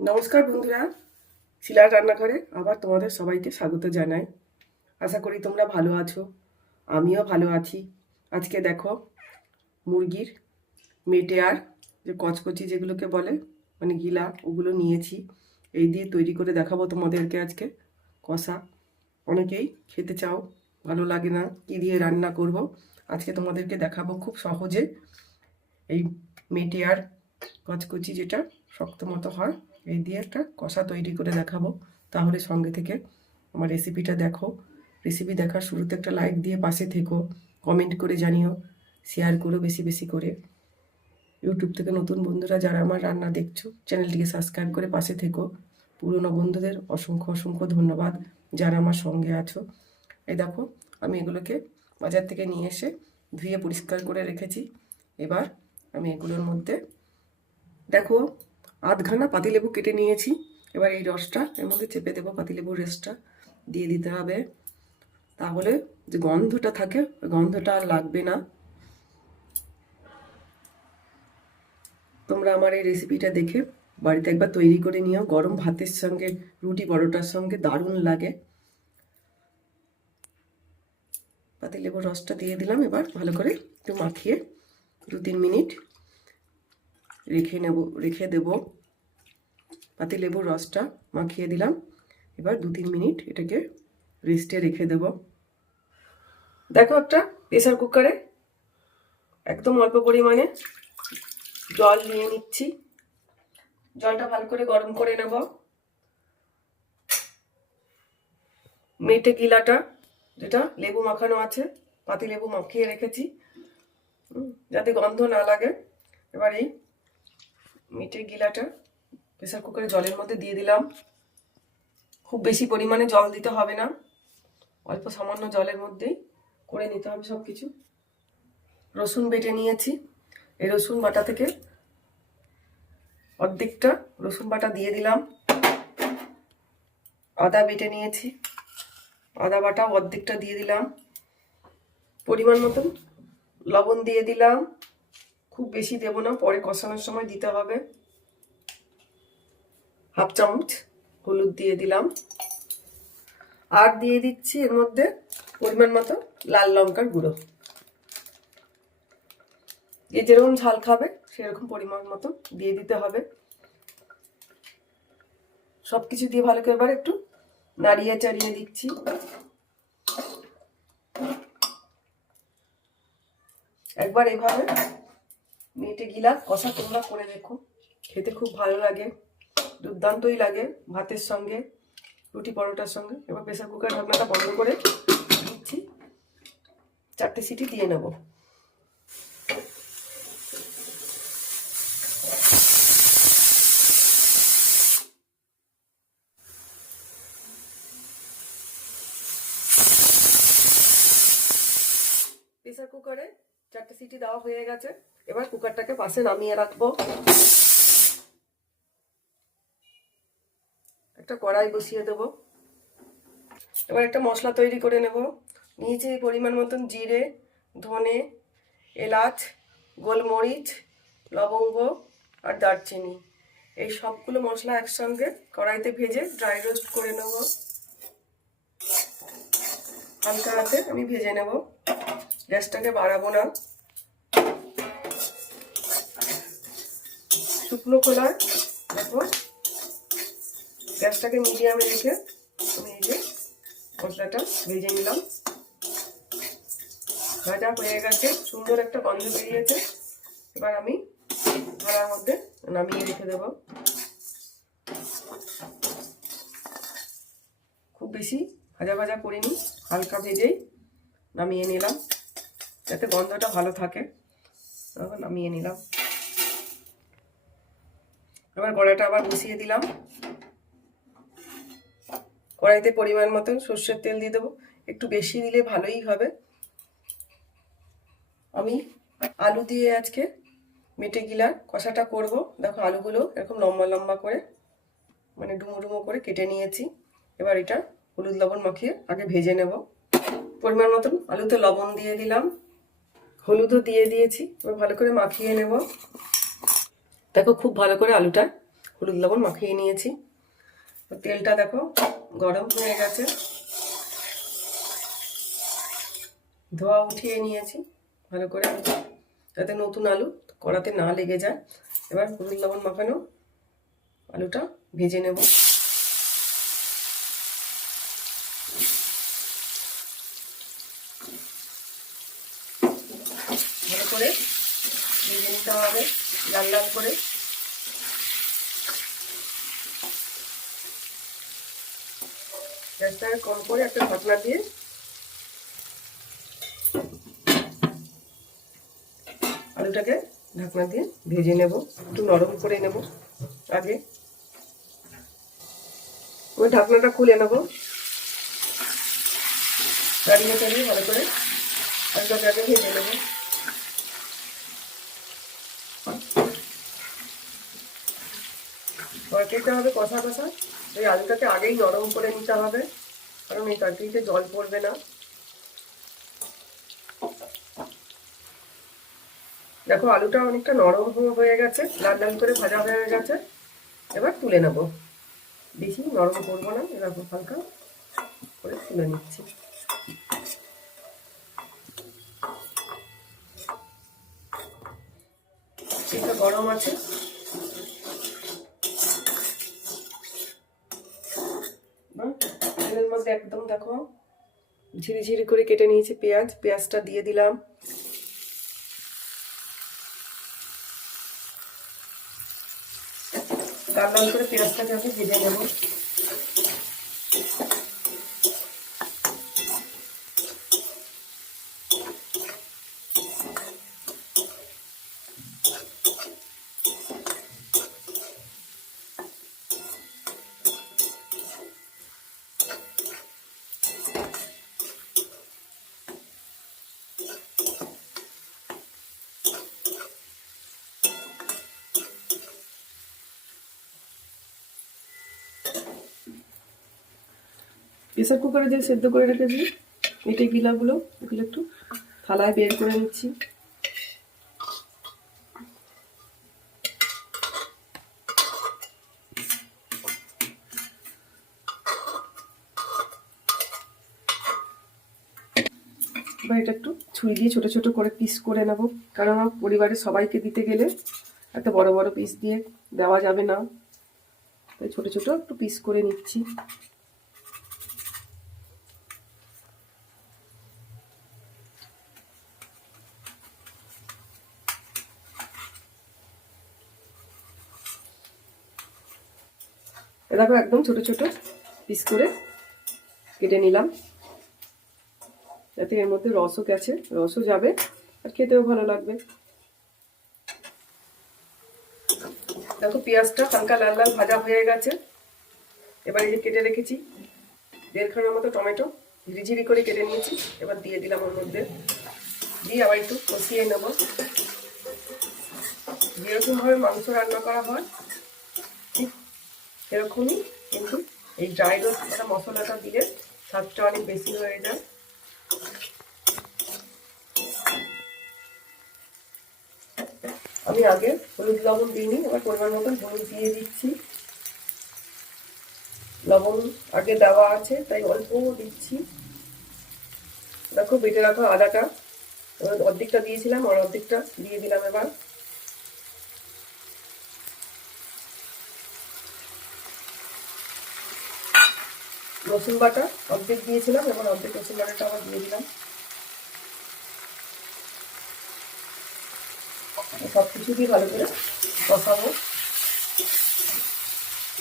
নমস্কার বন্ধুরা, শিলার রান্নাঘরে আবার তোমাদের সবাইকে স্বাগত জানাই। আশা করি তোমরা ভালো আছো, আমিও ভালো আছি। আজকে দেখো, মুরগির মেটে আর যে কচকচি যেগুলোকে বলে মানে গিলা, ওগুলো নিয়েছি। এই দিয়ে তৈরি করে দেখাবো তোমাদেরকে আজকে। কষা, অনেকেই খেতে চাও, ভালো লাগে না, কী দিয়ে রান্না করব? আজকে তোমাদেরকে দেখাবো খুব সহজে। এই মেটে আর কচকচি যেটা শক্ত মতো হয় এই দিয়ে একটা কষা তৈরি করে দেখাবো। তাহলে সঙ্গে থেকে আমার রেসিপিটা দেখো। রেসিপি দেখার শুরুতে একটা লাইক দিয়ে পাশে থেকো। কমেন্ট করে জানিও শেয়ার করো বেশি বেশি করে। ইউটিউব থেকে নতুন বন্ধুরা যারা আমার রান্না দেখছ চ্যানেলটিকে সাবস্ক্রাইব করে পাশে থেকো। পুরনো বন্ধুদের অসংখ্য অসংখ্য ধন্যবাদ যারা আমার সঙ্গে আছো। এই দেখো, আমি এগুলোকে বাজার থেকে নিয়ে এসে ধুয়ে পরিষ্কার করে রেখেছি। এবার আমি এগুলোর মধ্যে দেখো আধখানা পাতিলেবু কেটে নিয়েছি। এবার এই রসটা এর মধ্যে চেপে দেবো পাতিলেবুর রসটা দিয়ে দিতে হবে। তাহলে যে গন্ধটা থাকে গন্ধটা আর লাগবে না। তোমরা আমার এই রেসিপিটা দেখে বাড়িতে একবার তৈরি করে নিও। গরম ভাতের সঙ্গে, রুটি পরোটার সঙ্গে দারুণ লাগে। পাতিলেবুর রসটা দিয়ে দিলাম এবার ভালো করে একটু মাখিয়ে দু তিন মিনিট। রেখে নেব, রেখে দেব। পাতি লেবুর রসটা মাখিয়ে দিলাম। এবার দু তিন মিনিট এটাকে রেস্টে রেখে দেব। দেখো একটা প্রেসার কুকারে একদম অল্প পরিমাণে জল নিয়ে নিচ্ছি। জলটা ভালো করে গরম করে নেব। মেটে গিলাটা, যেটা লেবু মাখানো আছে, পাতি লেবু মাখিয়ে রেখেছি। যাতে গন্ধ না লাগে। এবার এই মিটে গিলাটা প্রেসার কুকারে জলের মধ্যে দিয়ে দিলাম। খুব বেশি পরিমাণে জল দিতে হবে না। অল্প সামান্য জলের মধ্যেই করে নিতে হবে সব কিছু রসুন বেটে নিয়েছি। এই রসুন বাটা থেকে অর্ধেকটা রসুন বাটা দিয়ে দিলাম। আদা বেটে নিয়েছি। আদা বাটা অর্ধেকটা দিয়ে দিলাম। পরিমাণ মতন লবণ দিয়ে দিলাম। খুব বেশি দেবো না, পরে কষানোর সময় দিতে হবে। হাফ চামচ হলুদ দিয়ে দিলাম। আর দিয়ে দিচ্ছি এর মধ্যে পরিমাণ মতো লাল লঙ্কার গুঁড়ো। যে যেরকম ঝাল খাবে, সেরকম পরিমাণ মতো দিয়ে দিতে হবে। সব কিছু দিয়ে ভালো করে এবার একটু নাড়িয়ে চাড়িয়ে দিচ্ছি। একবার এভাবে মেটে গিলা কষা তোমরা করে দেখো। খেতে খুব ভালো লাগে, দুর্দান্তই লাগে ভাতের সঙ্গে, রুটি পরোটার সঙ্গে। এবার প্রেসার কুকার ঢাকনাটা বন্ধ করে দিচ্ছি। চারটে সিটি দিয়ে নেব। প্রেসার কুকারে চারটে সিটি দেওয়া হয়ে গেছে। এবার কুকারটাকে পাশে নামিয়ে রাখব। একটা কড়াই বসিয়ে দেব। এবার একটা মশলা তৈরি করে নেব। নিয়েছি পরিমাণ মতন জিরে, ধনে, এলাচ, গোলমরিচ, লবঙ্গ আর দারচিনি। এই সবগুলো মশলা একসঙ্গে কড়াইতে ভেজে ড্রাই রোস্ট করে নেব। হালকা হাতে আমি ভেজে নেব। গ্যাসটাকে বাড়াবো না। শুকনো খোলায় দেখো, গ্যাসটাকে মিডিয়ামে রেখে আমি এই যে মশলাটা ভেজে নিলাম। ভাজা হয়ে গেছে, সুন্দর একটা গন্ধ বেরিয়েছে। এবার আমি থালার মধ্যে নামিয়ে রেখে দেব। খুব বেশি ভাজা ভাজা করিনি, হালকা ভেজেই নামিয়ে নিলাম। যাতে গন্ধটা ভালো থাকে। নামিয়ে নিলাম। এবার কড়াইটা আবার বসিয়ে দিলাম। কড়াইতে পরিমাণ মতন সর্ষের তেল দিয়ে দেবো। একটু বেশি দিলে ভালোই হবে। আমি আলু দিয়ে আজকে মেটে গিলার কষাটা করব। দেখো আলুগুলো এরকম লম্বা লম্বা করে মানে ডুমো ডুমো করে কেটে নিয়েছি। এবার এটা হলুদ লবণ মাখিয়ে আগে ভেজে নেব। পরিমাণ মতন আলুতে লবণ দিয়ে দিলাম। হলুদও দিয়ে দিয়েছি। এবার ভালো করে মাখিয়ে নেব। দেখো খুব ভালো করে আলুটা, হলুদ লবণ মাখিয়ে নিয়েছি। তেলটা দেখো গরম হয়ে গেছে। ধোয়া উঠিয়ে নিয়েছি ভালো করে যাতে নতুন আলু কড়াতে না লেগে যায়। এবার হলুদ লবণ মাখানো আলুটা ভেজে নেব ভালো করে ভেজে নিতে হবে লাল লাল করে। গ্যাসটা কম করে একটা ঢাকনা দিয়ে আলুটাকে ঢাকনা দিয়ে ভেজে নেব। একটু নরম করে নেব আগে। ওই ঢাকনাটা খুলে নেব। দাঁড়িয়ে দাঁড়িয়ে ভালো করে আলুটাকে আগে ভেজে নেব। তরকারিটা হবে কষা কষা। ওই আলুটাকে আগেই নরম করে নিতে হবে, কারণ এই তরকারিতে জল পড়বে না। দেখো, আলুটা অনেকটা নরম হয়ে গেছে, লাল লাল করে ভাজা হয়ে গেছে। এবার তুলে নেব। বেশি নরম করব না এরকম হালকা করে তুলে নিচ্ছি। গরম আছে। মধ্যে একদম দেখো ঝিরি ঝিরি করে কেটে নিয়েছি পেঁয়াজ, পেঁয়াজটা দিয়ে দিলাম। লাল করে পেঁয়াজটাকে আমি ভেজে নেব। প্রেসার কুকারে যে সেদ্ধ করে রেখেছি, এটাই গিলাগুলো, এগুলো একটু থালায় বের করে নিচ্ছি। এবার এটা একটু ছুরি দিয়ে ছোট ছোট করে পিস করে নেব, কারণ আমার পরিবারের সবাইকে দিতে গেলে এত বড় বড় পিস দিয়ে দেওয়া যাবে না। তাই ছোট ছোট একটু পিস করে নিচ্ছি। দেখো একদম ছোট ছোট পিস করে কেটে নিলাম। যাতে এর মধ্যে রসও গেছে, রসও যাবে আর খেতেও ভালো লাগবে। দেখো পেঁয়াজটা হালকা লাল লাল ভাজা হয়ে গেছে। এবার এই যে কেটে রেখেছি দেড়খানার মতো টমেটো ঝিরিঝিরি করে কেটে নিয়েছি। এবার দিয়ে দিলাম ওর মধ্যে। দিয়ে আবার একটু কষিয়ে নেব। যেরকমভাবে মাংস রান্না করা হয় সেরকমই কিন্তু এই ড্রাই রোস্ট মশলাটা দিলে স্বাদটা অনেক বেশি হয়ে যায়। আমি আগে হলুদ লবণ দিইনি, এবার পরিমাণ মতন হলুদ দিয়ে দিচ্ছি। লবণ আগে দেওয়া আছে, তাই অল্প দিচ্ছি। দেখো বেটে রাখা আদাটা অর্ধেকটা দিয়েছিলাম, আর অর্ধেকটা দিয়ে দিলাম এবার। রসুন বাটা অর্ধেক দিয়েছিলাম এবং অর্ধেক রসুন বাটাটা আবার দিয়ে দিলাম। সব কিছু দিয়ে ভালো করে কষাবো।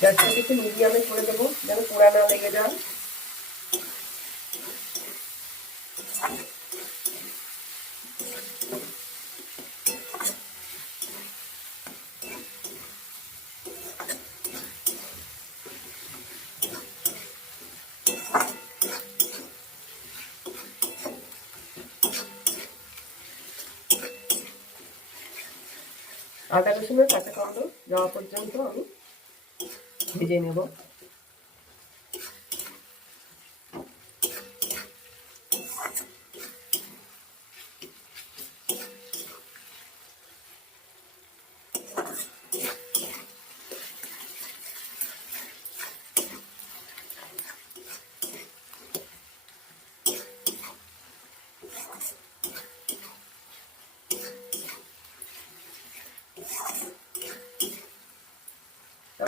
গ্যাসটাকে একটু মিডিয়ামে করে দেবো, যেন পোড়া না লেগে যায়। আদা রসুনের কাঁচা কামড় যাওয়া পর্যন্ত আমি ভেজে নেব।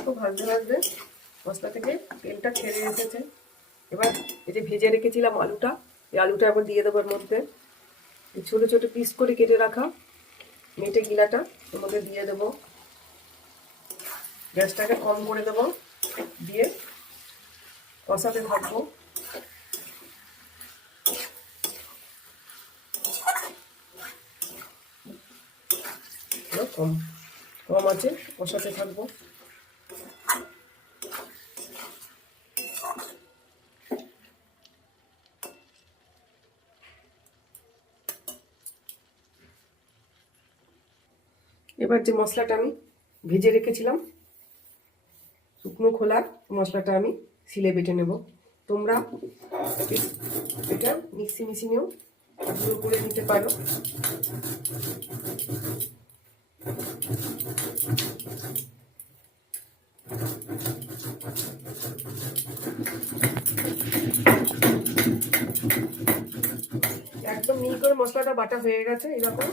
তারপর ভাজতে ভাজতে মশলা থেকে তেলটা ছেড়ে এসেছে। এবার এই যে ভেজে রেখেছিলাম আলুটা, এই আলুটা আবার দিয়ে দেবো এর মধ্যে। ছোটো ছোটো পিস করে কেটে রাখা মেটে গিলাটা মধ্যে দিয়ে দেবো। গ্যাসটাকে কম করে দেবো। দিয়ে কষাতে থাকব। কম কম আছে, কষাতে থাকব। এবার যে মশলাটা আমি ভেজে রেখেছিলাম, শুকনো খোলার মশলাটা আমি সিলে বেটে নেব। তোমরা এটা মিক্সি মেশিনেও গুঁড়ো করে নিতে পারো। একদম মিহি করে মশলাটা বাটা হয়ে গেছে, এরকম।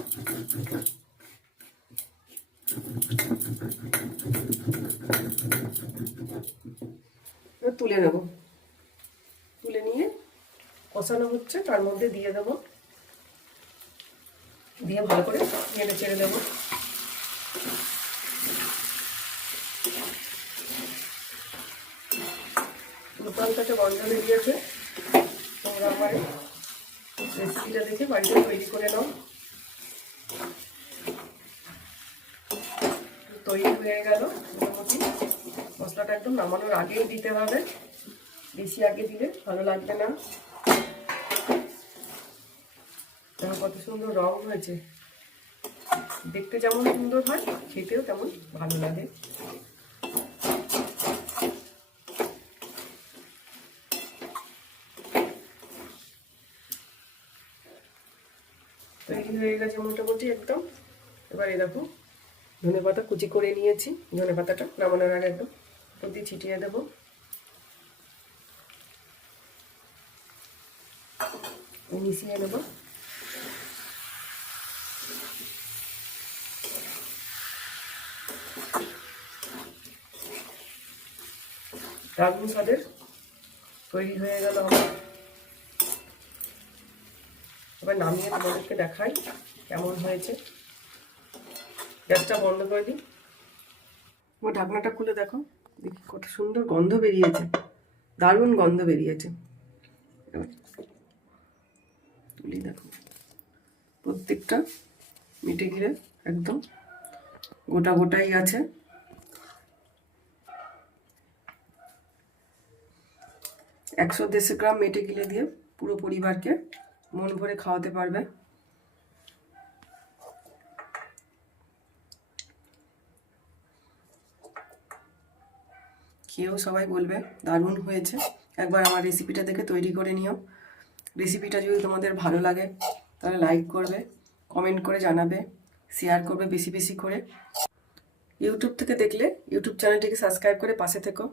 তুলে নেব। তুলে নিয়ে কষানো হচ্ছে, তার মধ্যে দিয়ে দেবো। দিয়ে ভালো করে নেড়ে চেড়ে দেবো দোকানটাতে গন্ধ বেরিয়েছে তোমরা আমার রেসিপিটা দেখে বাড়িতে তৈরি করে নাও। তৈরি হয়ে গেল মোটামুটি। মশলাটা একদম নামানোর আগেই দিতে হবে। বেশি আগে দিলে ভালো লাগবে না। কত সুন্দর রং হয়েছে। দেখতে যেমন সুন্দর হয়, খেতেও তেমন ভালো লাগে। তৈরি হয়ে গেছে মোটামুটি একদম। এবার দেখো ধনে পাতা কুচি করে নিয়েছি। ধনে পাতাটা নামানোর আগে একদম উপর দিয়ে ছিটিয়ে দেবো। মিশিয়ে নেব। দারুণ স্বাদের তৈরি হয়ে গেল আমার। এবার নামিয়ে তোমাদেরকে দেখাই কেমন হয়েছে। গ্যাসটা বন্ধ করে দিই। ও ঢাকনাটা খুলে দেখো, দেখি কত সুন্দর গন্ধ বেরিয়েছে। দারুণ গন্ধ বেরিয়েছে। তুলি দেখো। প্রত্যেকটা মিটে ঘিরে একদম গোটা গোটাই আছে। একশো দেড়শো গ্রাম মেটে গিলে দিয়ে পুরো পরিবারকে মন ভরে খাওয়াতে পারবে। খেয়েও সবাই বলবে, দারুণ হয়েছে। একবার আমার রেসিপিটা দেখে তৈরি করে নিও। রেসিপিটা যদি তোমাদের ভালো লাগে, তাহলে লাইক করবে কমেন্ট করে জানাবে শেয়ার করবে বেশি বেশি করে। ইউটিউব থেকে দেখলে ইউটিউব চ্যানেলটিকে সাবস্ক্রাইব করে পাশে থেকো।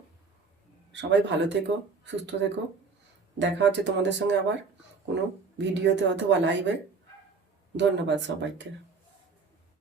সবাই ভালো থেকো, সুস্থ থেকো। দেখা হচ্ছে তোমাদের সঙ্গে আবার কোনো ভিডিওতে অথবা লাইভে ধন্যবাদ সবাইকে।